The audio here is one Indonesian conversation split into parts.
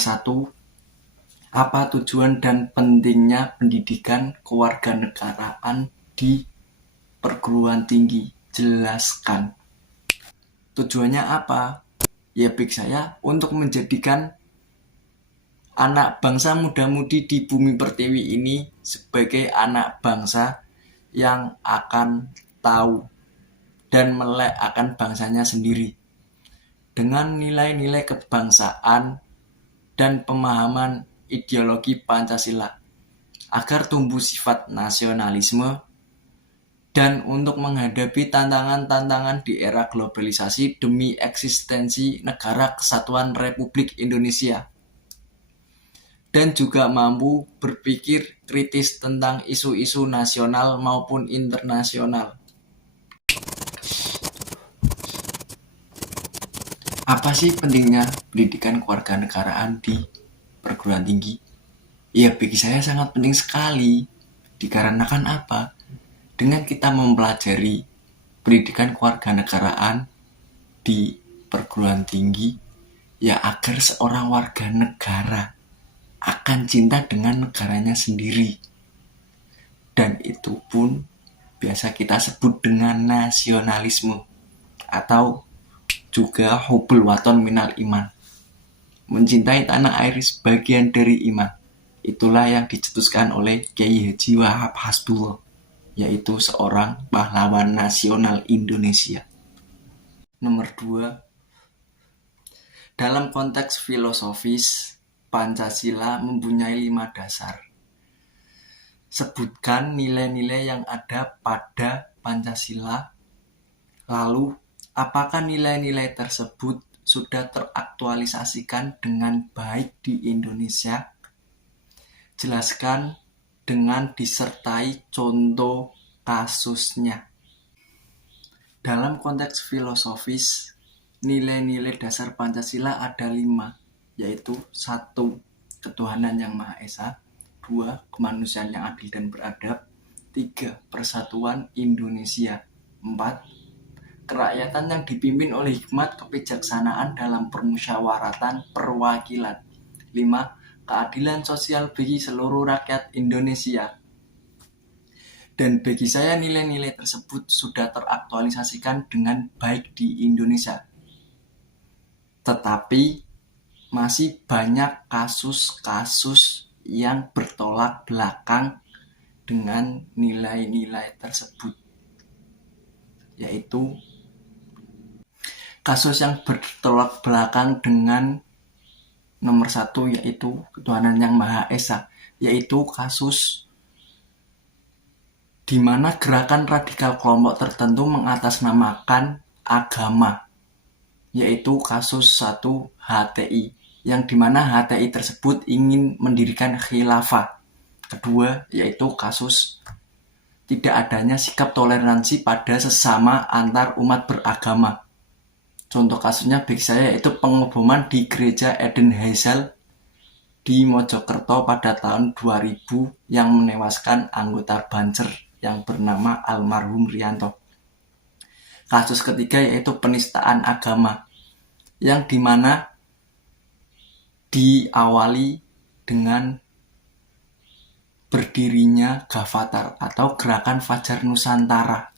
1, apa tujuan dan pentingnya pendidikan kewarganegaraan di perguruan tinggi? Jelaskan. Tujuannya apa? Ya bagi saya untuk menjadikan anak bangsa muda-mudi di bumi pertiwi ini sebagai anak bangsa yang akan tahu dan melek akan bangsanya sendiri dengan nilai-nilai kebangsaan dan pemahaman ideologi Pancasila agar tumbuh sifat nasionalisme dan untuk menghadapi tantangan-tantangan di era globalisasi demi eksistensi Negara Kesatuan Republik Indonesia dan juga mampu berpikir kritis tentang isu-isu nasional maupun internasional. Apa sih pentingnya pendidikan kewarganegaraan di perguruan tinggi? Ya bagi saya sangat penting sekali. Dikarenakan apa? Dengan kita mempelajari pendidikan kewarganegaraan di perguruan tinggi, ya agar seorang warga negara akan cinta dengan negaranya sendiri. Dan itu pun biasa kita sebut dengan nasionalisme atau juga hubbul waton minal iman. Mencintai tanah air sebagian dari iman. Itulah yang dicetuskan oleh Kyai Haji Wahab Hasbuloh, yaitu seorang pahlawan nasional Indonesia. Nomor 2, dalam konteks filosofis, Pancasila mempunyai 5 dasar. Sebutkan nilai-nilai yang ada pada Pancasila. Lalu, apakah nilai-nilai tersebut sudah teraktualisasikan dengan baik di Indonesia? Jelaskan dengan disertai contoh kasusnya. Dalam konteks filosofis, nilai-nilai dasar Pancasila ada 5, yaitu 1. Ketuhanan yang Maha Esa, 2. Kemanusiaan yang adil dan beradab, 3. Persatuan Indonesia, 4. Kerakyatan yang dipimpin oleh hikmat kebijaksanaan dalam permusyawaratan perwakilan, 5. Keadilan sosial bagi seluruh rakyat Indonesia. Dan bagi saya nilai-nilai tersebut sudah teraktualisasikan dengan baik di Indonesia. Tetapi masih banyak kasus-kasus yang bertolak belakang dengan nilai-nilai tersebut, yaitu kasus yang bertolak belakang dengan nomor 1, yaitu ketuhanan yang Maha Esa, yaitu kasus di mana gerakan radikal kelompok tertentu mengatasnamakan agama, yaitu kasus 1 HTI, yang dimana HTI tersebut ingin mendirikan khilafah. Kedua, yaitu kasus tidak adanya sikap toleransi pada sesama antar umat beragama. Contoh kasusnya bagi saya yaitu pengeboman di gereja Eden Hazel di Mojokerto pada tahun 2000 yang menewaskan anggota Banser yang bernama almarhum Rianto. Kasus ketiga yaitu penistaan agama, yang dimana diawali dengan berdirinya Gavatar atau Gerakan Fajar Nusantara.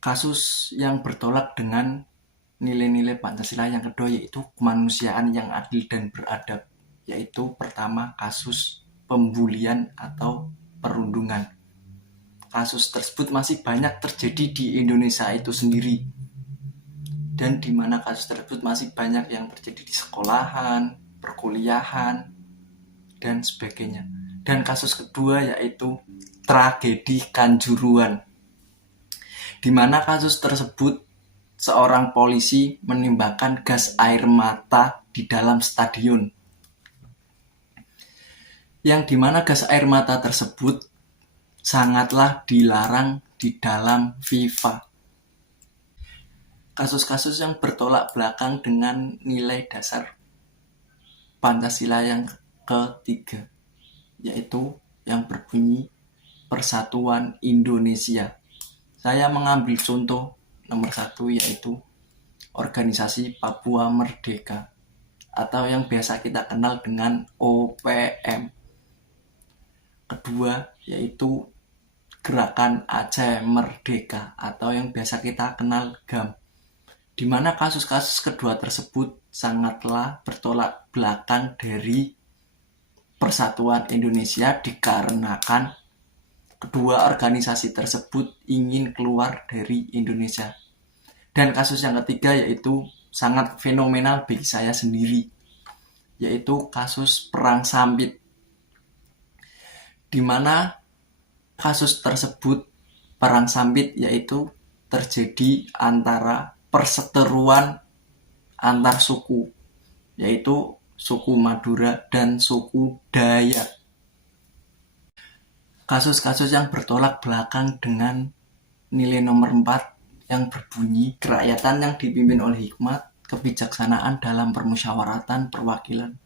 Kasus yang bertolak dengan nilai-nilai Pancasila yang kedua yaitu kemanusiaan yang adil dan beradab, yaitu pertama kasus pembulian atau perundungan. Kasus tersebut masih banyak terjadi di Indonesia itu sendiri, dan di mana kasus tersebut masih banyak yang terjadi di sekolahan, perkuliahan, dan sebagainya. Dan kasus kedua yaitu tragedi Kanjuruhan, di mana kasus tersebut seorang polisi menembakkan gas air mata di dalam stadion, yang dimana gas air mata tersebut sangatlah dilarang di dalam FIFA. Kasus-kasus yang bertolak belakang dengan nilai dasar Pancasila yang ketiga, yaitu yang berbunyi Persatuan Indonesia. Saya mengambil contoh nomor 1 yaitu Organisasi Papua Merdeka atau yang biasa kita kenal dengan OPM. Kedua yaitu Gerakan Aceh Merdeka atau yang biasa kita kenal GAM, di mana kasus-kasus kedua tersebut sangatlah bertolak belakang dari persatuan Indonesia dikarenakan kedua organisasi tersebut ingin keluar dari Indonesia. Dan kasus yang ketiga yaitu sangat fenomenal bagi saya sendiri, yaitu kasus Perang Sampit, di mana kasus tersebut Perang Sampit yaitu terjadi antara perseteruan antar suku, yaitu suku Madura dan suku Dayak. Kasus-kasus yang bertolak belakang dengan nilai nomor 4 yang berbunyi kerakyatan yang dipimpin oleh hikmat, kebijaksanaan dalam permusyawaratan perwakilan.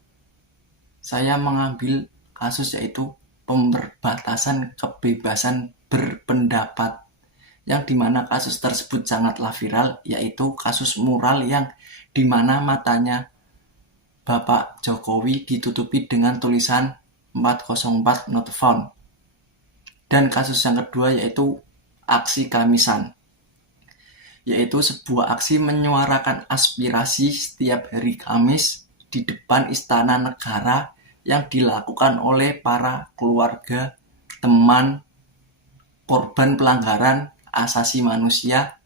Saya mengambil kasus yaitu pemberbatasan kebebasan berpendapat, yang dimana kasus tersebut sangatlah viral, yaitu kasus mural yang dimana matanya Bapak Jokowi ditutupi dengan tulisan 404 not found. Dan kasus yang kedua yaitu aksi Kamisan, yaitu sebuah aksi menyuarakan aspirasi setiap hari Kamis di depan Istana Negara yang dilakukan oleh para keluarga, teman, korban pelanggaran asasi manusia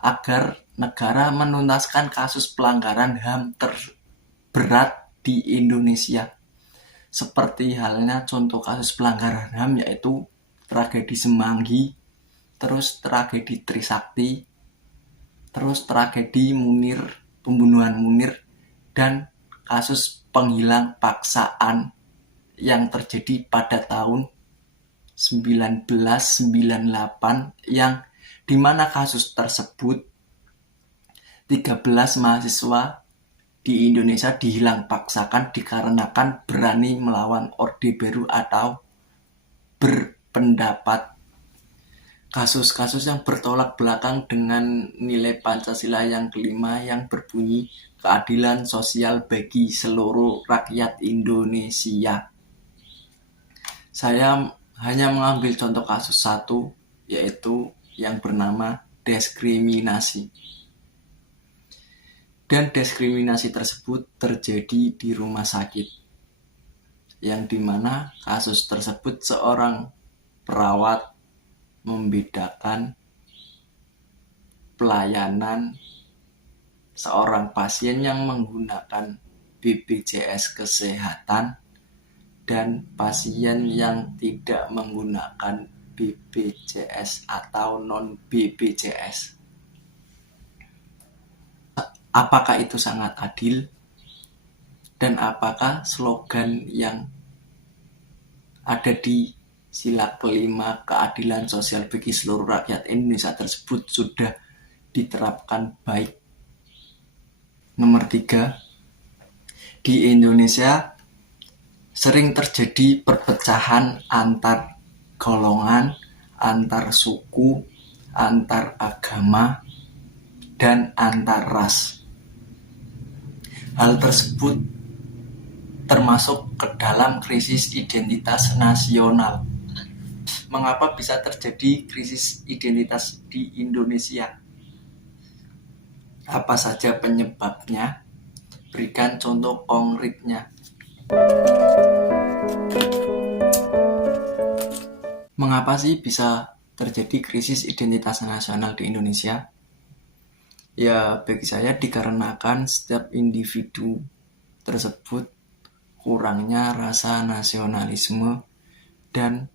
agar negara menuntaskan kasus pelanggaran HAM terberat di Indonesia. Seperti halnya contoh kasus pelanggaran HAM yaitu tragedi Semanggi, terus tragedi Trisakti, terus tragedi Munir, pembunuhan Munir, dan kasus penghilang paksaan yang terjadi pada tahun 1998, yang dimana kasus tersebut 13 mahasiswa di Indonesia dihilang paksakan dikarenakan berani melawan Orde Baru atau berpendapat. Kasus-kasus yang bertolak belakang dengan nilai Pancasila yang kelima yang berbunyi keadilan sosial bagi seluruh rakyat Indonesia. Saya hanya mengambil contoh kasus satu, yaitu yang bernama diskriminasi. Dan diskriminasi tersebut terjadi di rumah sakit, yang dimana kasus tersebut seorang perawat membedakan pelayanan seorang pasien yang menggunakan BPJS Kesehatan dan pasien yang tidak menggunakan BPJS atau non-BPJS. Apakah itu sangat adil? Dan apakah slogan yang ada di sila kelima keadilan sosial bagi seluruh rakyat Indonesia tersebut sudah diterapkan baik? Nomor 3, di Indonesia sering terjadi perpecahan antar golongan, antar suku, antar agama, dan antar ras. Hal tersebut termasuk ke dalam krisis identitas nasional. Mengapa bisa terjadi krisis identitas di Indonesia? Apa saja penyebabnya? Berikan contoh konkretnya. Mengapa sih bisa terjadi krisis identitas nasional di Indonesia? Ya, bagi saya dikarenakan setiap individu tersebut kurangnya rasa nasionalisme dan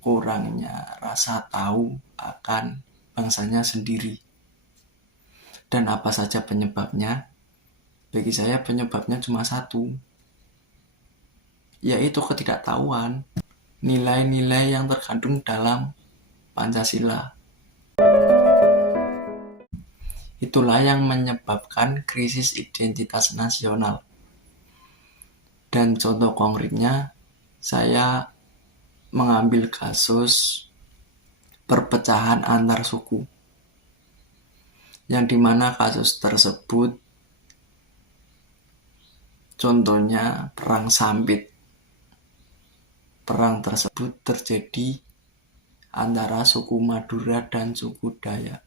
kurangnya rasa tahu akan bangsanya sendiri. Dan apa saja penyebabnya? Bagi saya penyebabnya cuma satu, yaitu ketidaktahuan nilai-nilai yang terkandung dalam Pancasila. Itulah yang menyebabkan krisis identitas nasional. Dan contoh konkretnya, saya mengambil kasus perpecahan antar suku, yang dimana kasus tersebut contohnya perang Sampit. Perang tersebut terjadi antara suku Madura dan suku Dayak.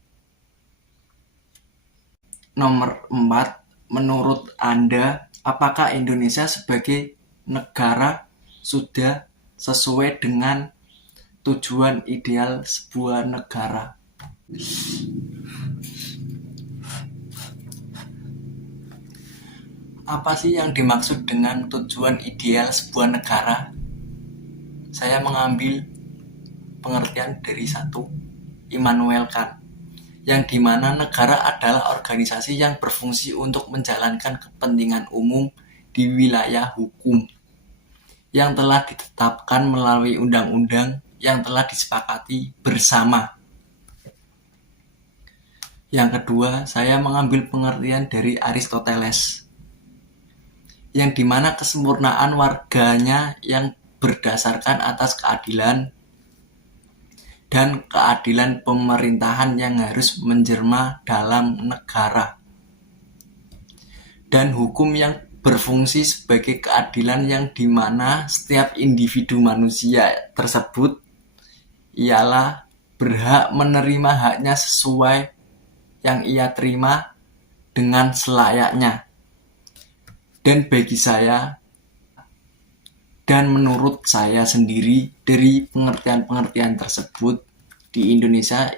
Nomor 4, menurut Anda, apakah Indonesia sebagai negara sudah sesuai dengan tujuan ideal sebuah negara? Apa sih yang dimaksud dengan tujuan ideal sebuah negara? Saya mengambil pengertian dari Immanuel Kant, yang dimana negara adalah organisasi yang berfungsi untuk menjalankan kepentingan umum di wilayah hukum yang telah ditetapkan melalui undang-undang yang telah disepakati bersama. Yang kedua, saya mengambil pengertian dari Aristoteles, yang dimana kesempurnaan warganya yang berdasarkan atas keadilan dan keadilan pemerintahan yang harus menjelma dalam negara, dan hukum yang berfungsi sebagai keadilan yang dimana setiap individu manusia tersebut ialah berhak menerima haknya sesuai yang ia terima dengan selayaknya. Dan bagi saya dan menurut saya sendiri, dari pengertian-pengertian tersebut di Indonesia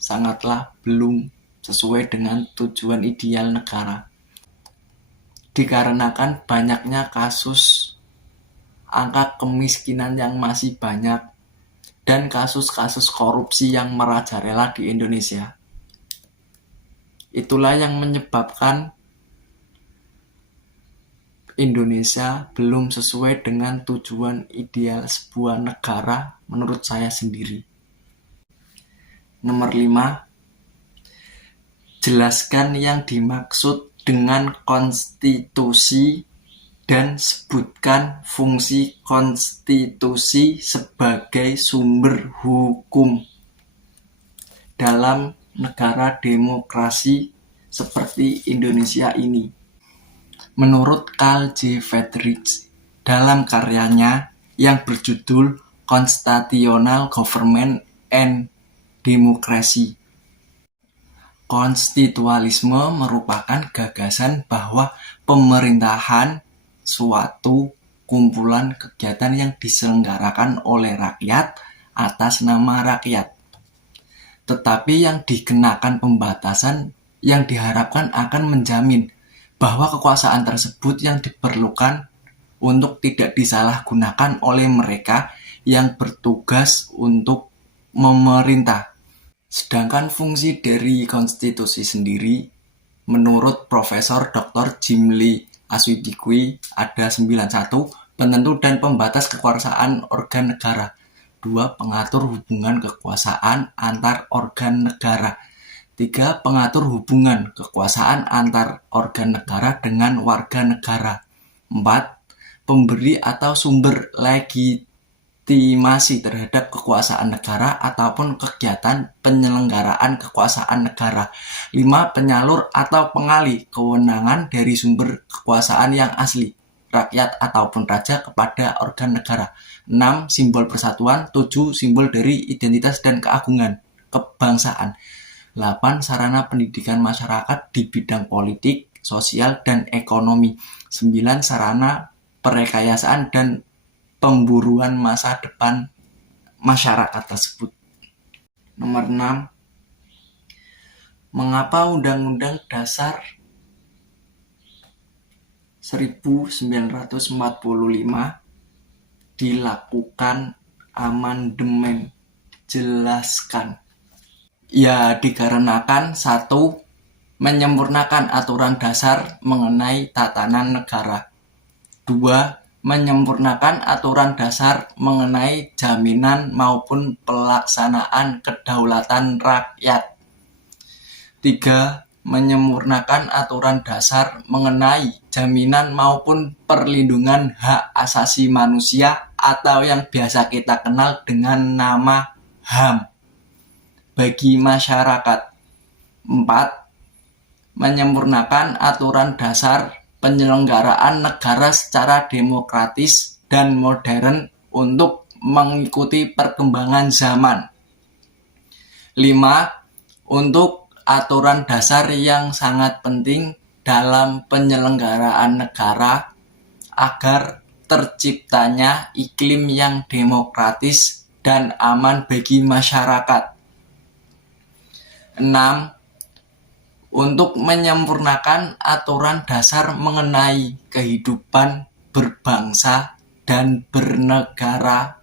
sangatlah belum sesuai dengan tujuan ideal negara, dikarenakan banyaknya kasus angka kemiskinan yang masih banyak dan kasus-kasus korupsi yang merajalela di Indonesia. Itulah yang menyebabkan Indonesia belum sesuai dengan tujuan ideal sebuah negara menurut saya sendiri. Nomor 5, jelaskan yang dimaksud dengan konstitusi dan sebutkan fungsi konstitusi sebagai sumber hukum dalam negara demokrasi seperti Indonesia ini. Menurut Carl J. Friedrich dalam karyanya yang berjudul Constitutional Government and Democracy, konstitualisme merupakan gagasan bahwa pemerintahan suatu kumpulan kegiatan yang diselenggarakan oleh rakyat atas nama rakyat, tetapi yang dikenakan pembatasan yang diharapkan akan menjamin bahwa kekuasaan tersebut yang diperlukan untuk tidak disalahgunakan oleh mereka yang bertugas untuk memerintah. Sedangkan fungsi dari konstitusi sendiri, menurut Profesor Dr. Jim Lee Aswidikwi ada 91, penentu dan pembatas kekuasaan organ negara. 2. Pengatur hubungan kekuasaan antar organ negara. 3. Pengatur hubungan kekuasaan antar organ negara dengan warga negara. 4. Pemberi atau sumber legitimasi terhadap kekuasaan negara ataupun kegiatan penyelenggaraan kekuasaan negara. 5. Penyalur atau pengalih kewenangan dari sumber kekuasaan yang asli, rakyat ataupun raja kepada organ negara. 6. Simbol persatuan. 7. Simbol dari identitas dan keagungan kebangsaan. 8. Sarana pendidikan masyarakat di bidang politik, sosial, dan ekonomi. 9. Sarana perekayasaan dan pemburuan masa depan masyarakat tersebut. Nomor 6. Mengapa Undang-Undang Dasar 1945 dilakukan amandemen? Jelaskan. Ya, dikarenakan 1. Menyempurnakan aturan dasar mengenai tatanan negara. 2. Menyempurnakan aturan dasar mengenai jaminan maupun pelaksanaan kedaulatan rakyat. 3. Menyempurnakan aturan dasar mengenai jaminan maupun perlindungan hak asasi manusia atau yang biasa kita kenal dengan nama HAM bagi masyarakat. 4. menyempurnakan aturan dasar penyelenggaraan negara secara demokratis dan modern untuk mengikuti perkembangan zaman. 5. Untuk aturan dasar yang sangat penting dalam penyelenggaraan negara agar terciptanya iklim yang demokratis dan aman bagi masyarakat. 6. Untuk menyempurnakan aturan dasar mengenai kehidupan berbangsa dan bernegara